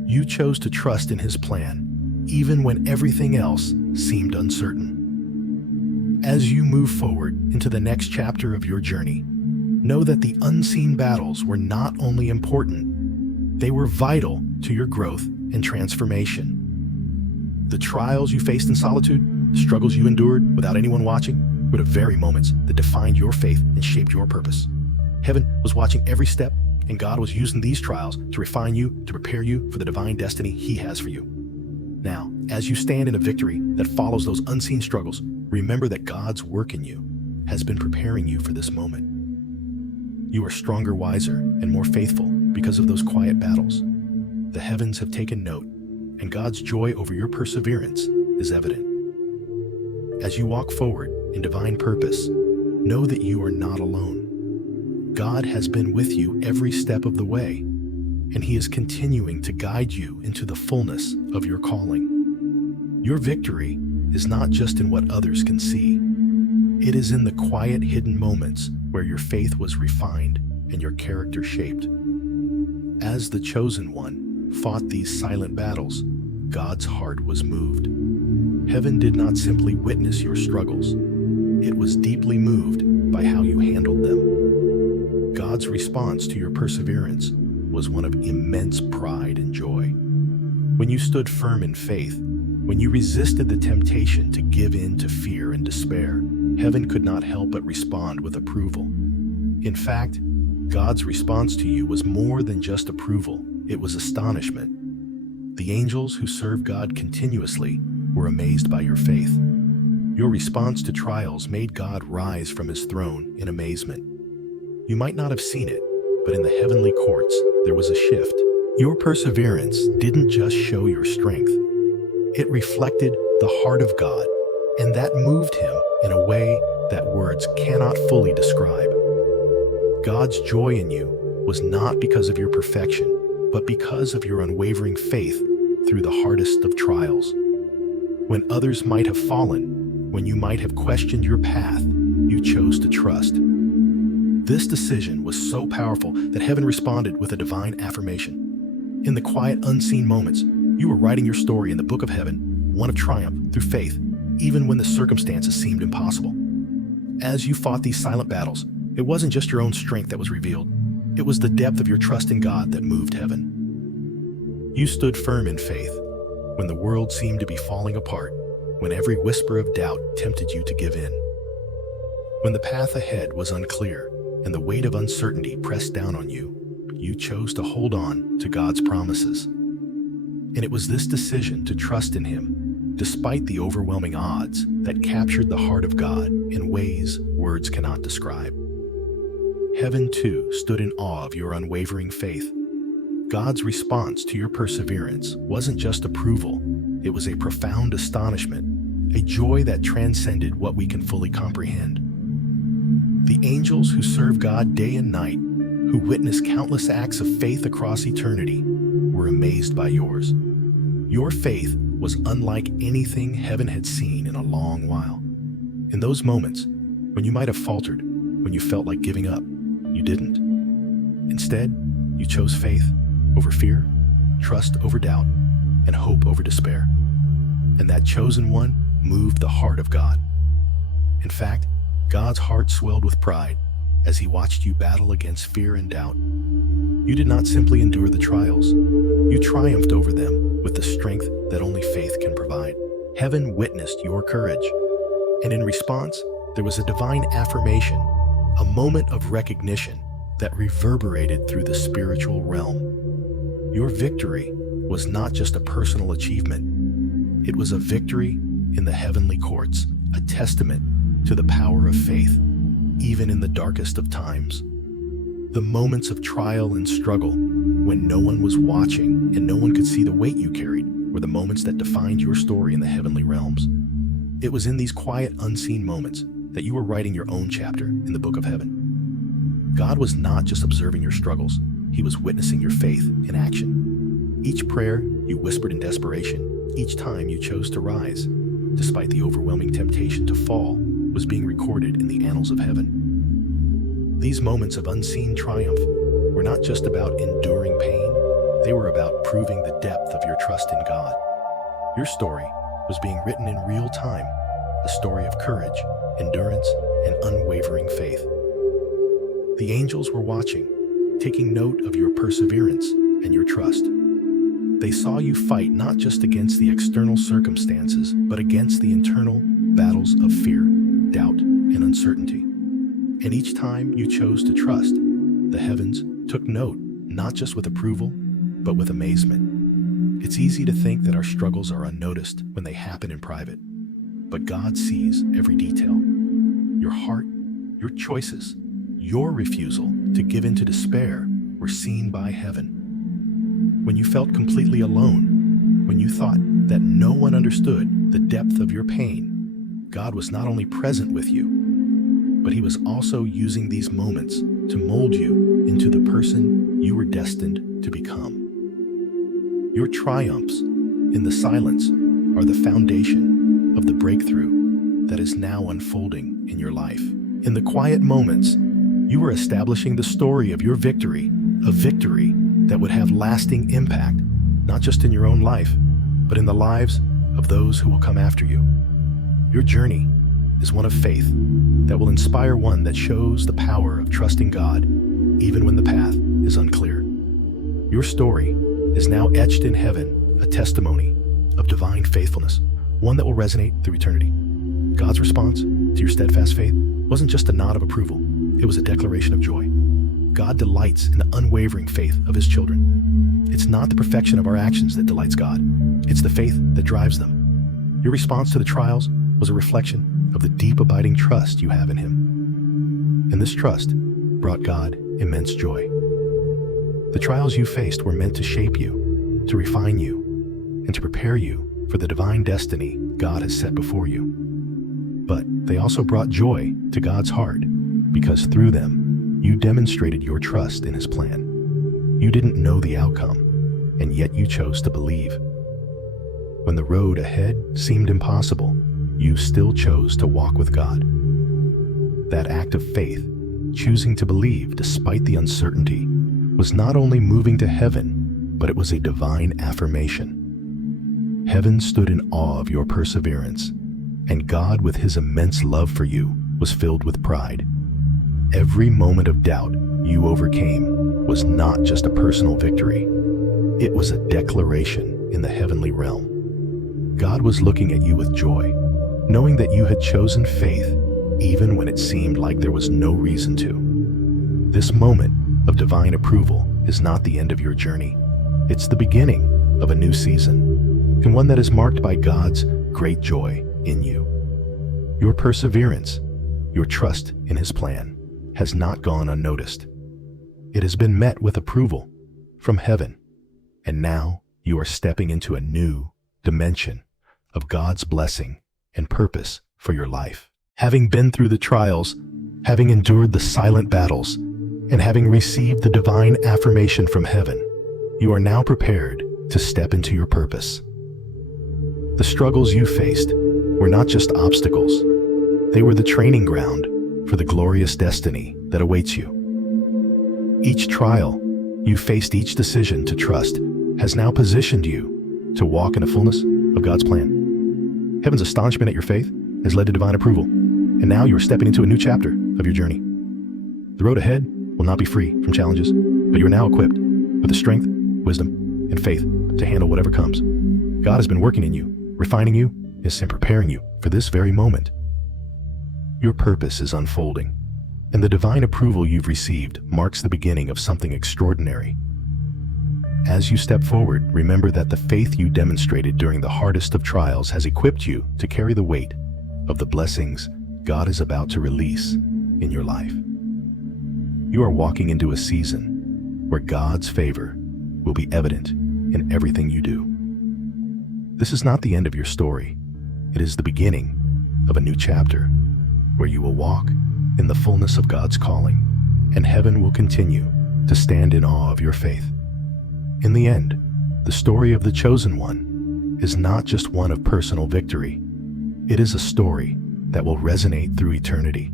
You chose to trust in His plan, even when everything else seemed uncertain. As you move forward into the next chapter of your journey, know that the unseen battles were not only important, they were vital to your growth and transformation. The trials you faced in solitude, the struggles you endured without anyone watching, were the very moments that defined your faith and shaped your purpose. Heaven was watching every step, and God was using these trials to refine you, to prepare you for the divine destiny He has for you. Now, as you stand in a victory that follows those unseen struggles, remember that God's work in you has been preparing you for this moment. You are stronger, wiser, and more faithful because of those quiet battles. The heavens have taken note, and God's joy over your perseverance is evident. As you walk forward in divine purpose, know that you are not alone. God has been with you every step of the way, and He is continuing to guide you into the fullness of your calling. Your victory is not just in what others can see. It is in the quiet, hidden moments where your faith was refined and your character shaped. As the chosen one fought these silent battles, God's heart was moved. Heaven did not simply witness your struggles. It was deeply moved by how you handled them. God's response to your perseverance was one of immense pride and joy. When you stood firm in faith, when you resisted the temptation to give in to fear and despair, heaven could not help but respond with approval. In fact, God's response to you was more than just approval, it was astonishment. The angels who serve God continuously were amazed by your faith. Your response to trials made God rise from His throne in amazement. You might not have seen it, but in the heavenly courts, there was a shift. Your perseverance didn't just show your strength. It reflected the heart of God, and that moved Him in a way that words cannot fully describe. God's joy in you was not because of your perfection, but because of your unwavering faith through the hardest of trials. When others might have fallen, when you might have questioned your path, you chose to trust. This decision was so powerful that heaven responded with a divine affirmation. In the quiet, unseen moments, you were writing your story in the book of heaven, one of triumph through faith, even when the circumstances seemed impossible. As you fought these silent battles, it wasn't just your own strength that was revealed. It was the depth of your trust in God that moved heaven. You stood firm in faith when the world seemed to be falling apart, when every whisper of doubt tempted you to give in. When the path ahead was unclear and the weight of uncertainty pressed down on you, you chose to hold on to God's promises. And it was this decision to trust in Him, despite the overwhelming odds, that captured the heart of God in ways words cannot describe. Heaven, too, stood in awe of your unwavering faith. God's response to your perseverance wasn't just approval, it was a profound astonishment, a joy that transcended what we can fully comprehend. The angels who serve God day and night, who witness countless acts of faith across eternity, were amazed by yours. Your faith was unlike anything heaven had seen in a long while. In those moments, when you might have faltered, when you felt like giving up, you didn't. Instead, you chose faith over fear, trust over doubt, and hope over despair. And that chosen one moved the heart of God. In fact, God's heart swelled with pride as He watched you battle against fear and doubt. You did not simply endure the trials. You triumphed over them with the strength that only faith can provide. Heaven witnessed your courage. And in response, there was a divine affirmation, a moment of recognition that reverberated through the spiritual realm. Your victory was not just a personal achievement. It was a victory in the heavenly courts, a testament to the power of faith, even in the darkest of times. The moments of trial and struggle, when no one was watching and no one could see the weight you carried, were the moments that defined your story in the heavenly realms. It was in these quiet, unseen moments that you were writing your own chapter in the book of heaven. God was not just observing your struggles, He was witnessing your faith in action. Each prayer you whispered in desperation, each time you chose to rise, despite the overwhelming temptation to fall, was being recorded in the annals of heaven. These moments of unseen triumph were not just about enduring pain, they were about proving the depth of your trust in God. Your story was being written in real time, a story of courage, endurance, and unwavering faith. The angels were watching, taking note of your perseverance and your trust. They saw you fight not just against the external circumstances, but against the internal battles of fear, doubt, and uncertainty. And each time you chose to trust, the heavens took note, not just with approval, but with amazement. It's easy to think that our struggles are unnoticed when they happen in private, but God sees every detail. Your heart, your choices, your refusal to give in to despair were seen by heaven. When you felt completely alone, when you thought that no one understood the depth of your pain, God was not only present with you, but He was also using these moments to mold you into the person you were destined to become. Your triumphs in the silence are the foundation of the breakthrough that is now unfolding in your life. In the quiet moments, you were establishing the story of your victory, a victory that would have lasting impact, not just in your own life, but in the lives of those who will come after you. Your journey is one of faith that will inspire one that shows the power of trusting God, even when the path is unclear. Your story is now etched in heaven, a testimony of divine faithfulness, one that will resonate through eternity. God's response to your steadfast faith wasn't just a nod of approval, it was a declaration of joy. God delights in the unwavering faith of His children. It's not the perfection of our actions that delights God, it's the faith that drives them. Your response to the trials was a reflection of the deep abiding trust you have in Him. And this trust brought God immense joy. The trials you faced were meant to shape you, to refine you, and to prepare you for the divine destiny God has set before you. But they also brought joy to God's heart, because through them, you demonstrated your trust in His plan. You didn't know the outcome, and yet you chose to believe. When the road ahead seemed impossible, you still chose to walk with God. That act of faith, choosing to believe despite the uncertainty, was not only moving to heaven, but it was a divine affirmation. Heaven stood in awe of your perseverance, and God, with his immense love for you, was filled with pride. Every moment of doubt you overcame was not just a personal victory. It was a declaration in the heavenly realm. God was looking at you with joy, knowing that you had chosen faith even when it seemed like there was no reason to. This moment of divine approval is not the end of your journey. It's the beginning of a new season, and one that is marked by God's great joy in you. Your perseverance, your trust in his plan, has not gone unnoticed. It has been met with approval from heaven, and now you are stepping into a new dimension of God's blessing and purpose for your life. Having been through the trials, having endured the silent battles, and having received the divine affirmation from heaven, you are now prepared to step into your purpose. The struggles you faced were not just obstacles. They were the training ground for the glorious destiny that awaits you. Each trial you faced, each decision to trust, has now positioned you to walk in the fullness of God's plan. Heaven's astonishment at your faith has led to divine approval, and now you are stepping into a new chapter of your journey. The road ahead will not be free from challenges, but you are now equipped with the strength, wisdom, and faith to handle whatever comes. God has been working in you, refining you, and preparing you for this very moment. Your purpose is unfolding, and the divine approval you've received marks the beginning of something extraordinary. As you step forward, remember that the faith you demonstrated during the hardest of trials has equipped you to carry the weight of the blessings God is about to release in your life. You are walking into a season where God's favor will be evident in everything you do. This is not the end of your story. It is the beginning of a new chapter where you will walk in the fullness of God's calling, and heaven will continue to stand in awe of your faith. In the end, the story of the chosen one is not just one of personal victory. It is a story that will resonate through eternity.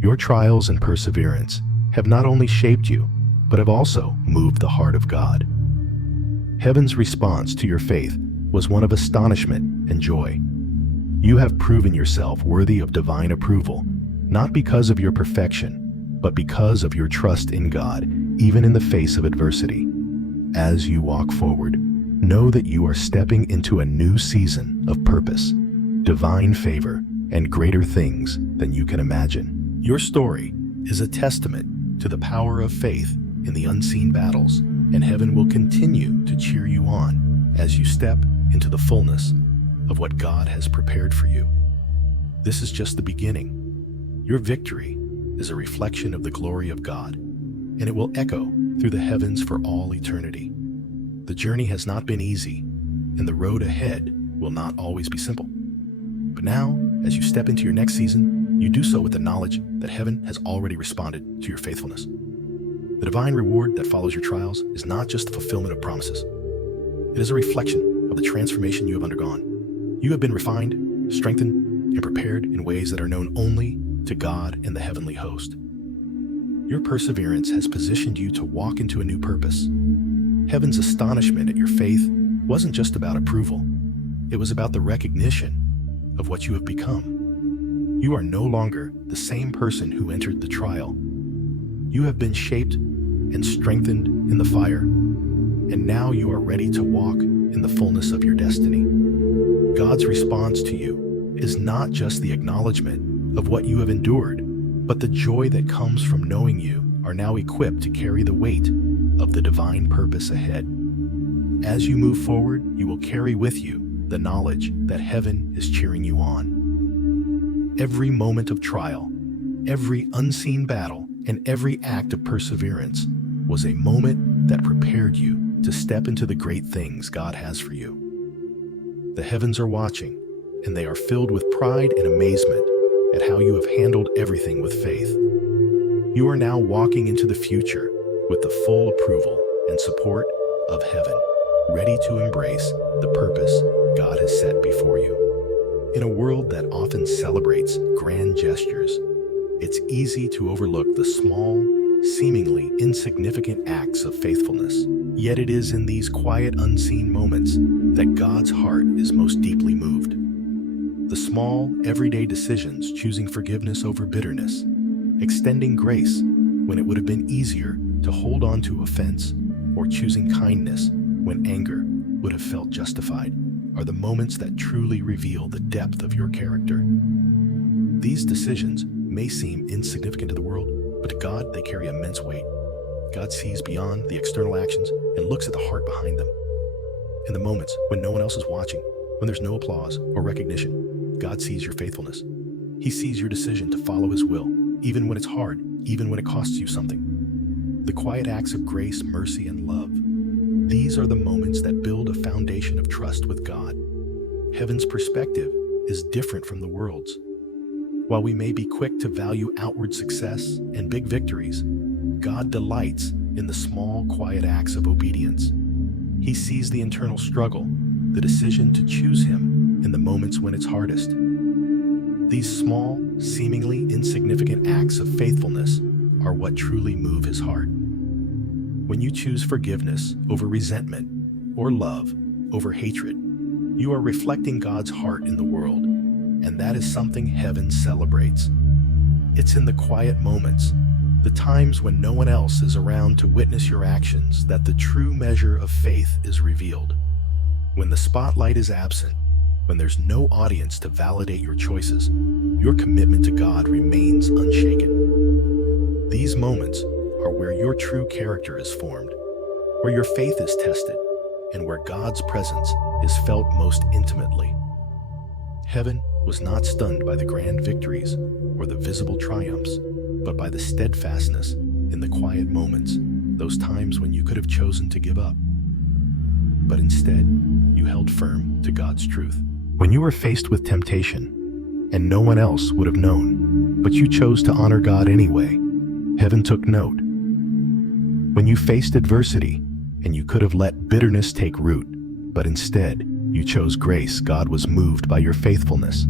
Your trials and perseverance have not only shaped you, but have also moved the heart of God. Heaven's response to your faith was one of astonishment and joy. You have proven yourself worthy of divine approval, not because of your perfection, but because of your trust in God, even in the face of adversity. As you walk forward, know that you are stepping into a new season of purpose, divine favor, and greater things than you can imagine. Your story is a testament to the power of faith in the unseen battles, and heaven will continue to cheer you on as you step into the fullness of what God has prepared for you. This is just the beginning. Your victory is a reflection of the glory of God, and it will echo through the heavens for all eternity. The journey has not been easy, and the road ahead will not always be simple. But now, as you step into your next season, you do so with the knowledge that heaven has already responded to your faithfulness. The divine reward that follows your trials is not just the fulfillment of promises. It is a reflection of the transformation you have undergone. You have been refined, strengthened, and prepared in ways that are known only to God and the heavenly host. Your perseverance has positioned you to walk into a new purpose. Heaven's astonishment at your faith wasn't just about approval. It was about the recognition of what you have become. You are no longer the same person who entered the trial. You have been shaped and strengthened in the fire, and now you are ready to walk in the fullness of your destiny. God's response to you is not just the acknowledgement of what you have endured, but the joy that comes from knowing you are now equipped to carry the weight of the divine purpose ahead. As you move forward, you will carry with you the knowledge that heaven is cheering you on. Every moment of trial, every unseen battle, and every act of perseverance was a moment that prepared you to step into the great things God has for you. The heavens are watching, and they are filled with pride and amazement at how you have handled everything with faith. You are now walking into the future with the full approval and support of heaven, ready to embrace the purpose God has set before you. In a world that often celebrates grand gestures, it's easy to overlook the small, seemingly insignificant acts of faithfulness. Yet it is in these quiet, unseen moments that God's heart is most deeply moved. The small, everyday decisions, choosing forgiveness over bitterness, extending grace when it would have been easier to hold on to offense, or choosing kindness when anger would have felt justified, are the moments that truly reveal the depth of your character. These decisions may seem insignificant to the world, but to God, they carry immense weight. God sees beyond the external actions and looks at the heart behind them. In the moments when no one else is watching, when there's no applause or recognition, God sees your faithfulness. He sees your decision to follow His will, even when it's hard, even when it costs you something. The quiet acts of grace, mercy, and love. These are the moments that build a foundation of trust with God. Heaven's perspective is different from the world's. While we may be quick to value outward success and big victories, God delights in the small, quiet acts of obedience. He sees the internal struggle, the decision to choose Him in the moments when it's hardest. These small, seemingly insignificant acts of faithfulness are what truly move His heart. When you choose forgiveness over resentment or love over hatred, you are reflecting God's heart in the world, and that is something heaven celebrates. It's in the quiet moments, the times when no one else is around to witness your actions, that the true measure of faith is revealed. When the spotlight is absent, when there's no audience to validate your choices, your commitment to God remains unshaken. These moments are where your true character is formed, where your faith is tested, and where God's presence is felt most intimately. Heaven was not stunned by the grand victories or the visible triumphs, but by the steadfastness in the quiet moments, those times when you could have chosen to give up. But instead, you held firm to God's truth. When you were faced with temptation, and no one else would have known, but you chose to honor God anyway, heaven took note. When you faced adversity, and you could have let bitterness take root, but instead, you chose grace, God was moved by your faithfulness.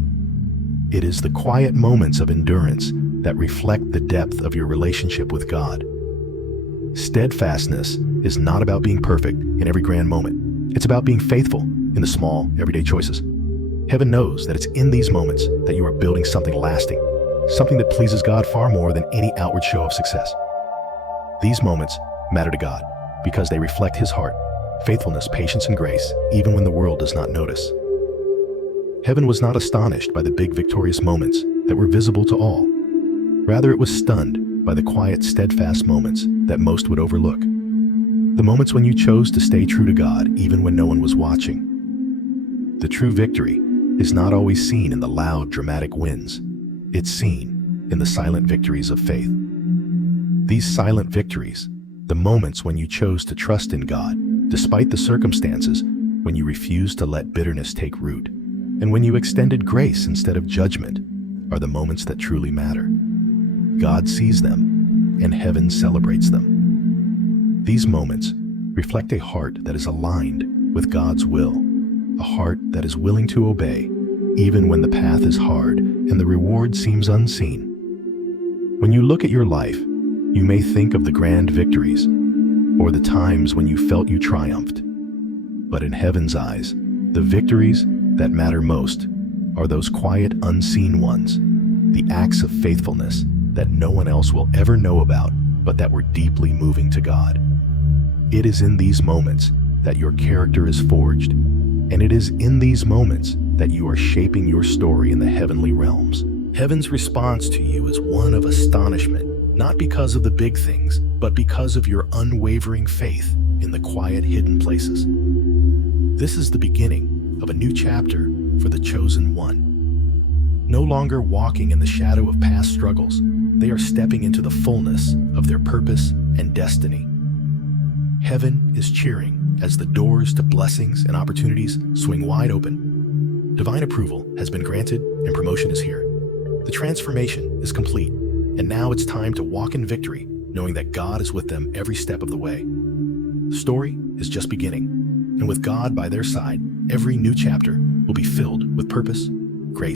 It is the quiet moments of endurance that reflect the depth of your relationship with God. Steadfastness is not about being perfect in every grand moment. It's about being faithful in the small, everyday choices. Heaven knows that it's in these moments that you are building something lasting, something that pleases God far more than any outward show of success. These moments matter to God because they reflect His heart, faithfulness, patience, and grace, even when the world does not notice. Heaven was not astonished by the big victorious moments that were visible to all. Rather, it was stunned by the quiet, steadfast moments that most would overlook. The moments when you chose to stay true to God even when no one was watching. The true victory is not always seen in the loud, dramatic wins. It's seen in the silent victories of faith. These silent victories, the moments when you chose to trust in God, despite the circumstances, when you refused to let bitterness take root, and when you extended grace instead of judgment, are the moments that truly matter. God sees them, and heaven celebrates them. These moments reflect a heart that is aligned with God's will, a heart that is willing to obey, even when the path is hard and the reward seems unseen. When you look at your life, you may think of the grand victories, or the times when you felt you triumphed. But in heaven's eyes, the victories that matter most are those quiet, unseen ones, the acts of faithfulness that no one else will ever know about, but that were deeply moving to God. It is in these moments that your character is forged, and it is in these moments that you are shaping your story in the heavenly realms. Heaven's response to you is one of astonishment, not because of the big things, but because of your unwavering faith in the quiet, hidden places. This is the beginning of a new chapter for the chosen one. No longer walking in the shadow of past struggles, they are stepping into the fullness of their purpose and destiny. Heaven is cheering as the doors to blessings and opportunities swing wide open. Divine approval has been granted and promotion is here. The transformation is complete, and now it's time to walk in victory, knowing that God is with them every step of the way. The story is just beginning, and with God by their side, every new chapter will be filled with purpose,